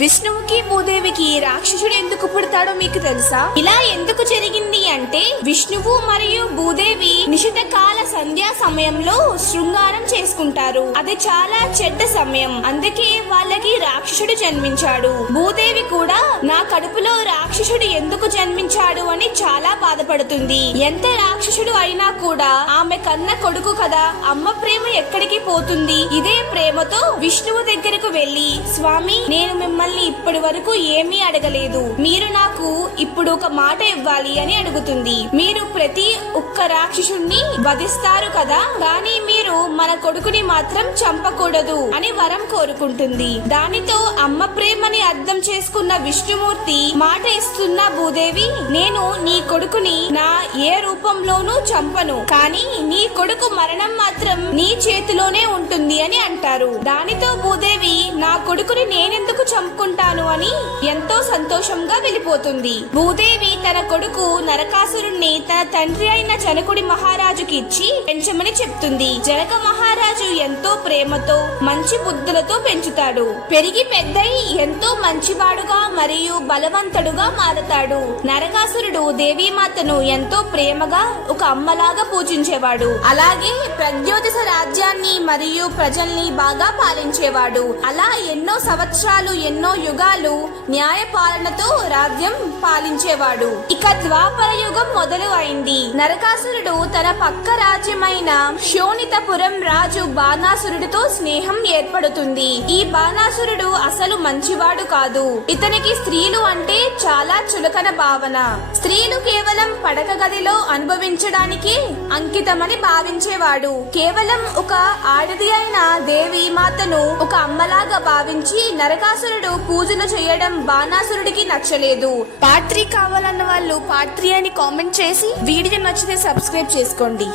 విష్ణువుకి భూదేవికి రాక్షసుడు ఎందుకు పుడతాడో మీకు తెలుసా? ఇలా ఎందుకు జరిగింది అంటే విష్ణువు మరియు భూదేవి నిషిత కాల సంధ్యా సమయంలో శృంగారం చేసుకుంటారు. అది చాలా చెడ్డ సమయం. అందుకే వాళ్ళకి రాక్షసుడు జన్మించాడు. భూదేవి కూడా నా కడుపులో రాక్షసుడు ఎందుకు జన్మించాడు అని చాలా బాధపడుతుంది. ఎంత రాక్షసుడు అయినా కూడా ఆమె కన్న కొడుకు కదా, అమ్మ ప్రేమ ఎక్కడికి పోతుంది? ఇదే ప్రేమతో విష్ణువు దగ్గరకు వెళ్లి, స్వామి, నేను మిమ్మల్ని ఇప్పటి వరకు ఏమీ అడగలేదు, మీరు నాకు ఇప్పుడు ఒక మాట ఇవ్వాలి అని అడుగుతుంది. మీరు ప్రతి ఒక్క రాక్షసుణ్ణి వధిస్తారు కదా, కానీ మీరు మన కొడుకుని మాత్రం చంపకూడదు అని వరం కోరుకుంటుంది. దానితో అమ్మ ప్రేమని అర్థం చేసుకున్న విష్ణుమూర్తి మాట ఇస్తున్న భూదేవి, నేను నీ కొడుకుని నా ఏ రూపంలోనూ చంపను, కానీ నీ కొడుకు మరణం మాత్రం నీ చేతిలోనే ఉంటుంది అని అంటారు. దానితో భూదేవి నా కొడుకుని నేనెందుకు చంపుకుంటాను అని ఎంతో సంతోషంగా వెళ్ళిపోతుంది. భూదేవి తన కొడుకు నరకాసురుణ్ణి తన తండ్రి అయిన జనకుడి మహారాజుకి ఇచ్చి పెంచమని చెప్తుంది. జనక మహారాజు ఎంతో ప్రేమతో మంచి బుద్ధులతో పెంచుతాడు. పెరిగి పెద్దై ఎంతో మంచివాడుగా మరియు బలవంతుడుగా మారతాడు. నరకాసురుడు దేవీమాతను ఎంతో ప్రేమగా ఒక అమ్మలాగా పూజించేవాడు. అలాగే ప్రజ్యోతిష రాజ్యాన్ని మరియు ప్రజల్ని బాగా పాలించేవాడు. అలా ఎన్నో సంవత్సరాలు, ఎన్నో యుగాలు న్యాయ పాలనతో రాజ్యం పాలించేవాడు. ఇక ద్వాపర యుగం మొదలు అయింది. నరకాసురుడు తన పక్క రాజ్యమైన శోణితపురం రాజు బాణాసురుడితో స్నేహం ఏర్పడుతుంది. ఈ బాణాసురుడు అసలు మంచివాడు కాదు. ఇతనికి స్త్రీలు అంటే చాలా చులకన భావన. స్త్రీలు కేవలం పడక గదిలో అనుభవించడానికి అంకితమని భావించేవాడు. కేవలం ఒక ఆడది అయిన దేవి మాతను ఒక అమ్మలాగా భావించి నరకాసురుడు పూజలు చేయడం బాణాసురుడికి నచ్చలేదు. పార్ట్ 3 కావాలన్న వాళ్ళు పార్ట్ 3 అని కామెంట్ చేసి వీడియో నచ్చితే సబ్స్క్రైబ్ చేసుకోండి.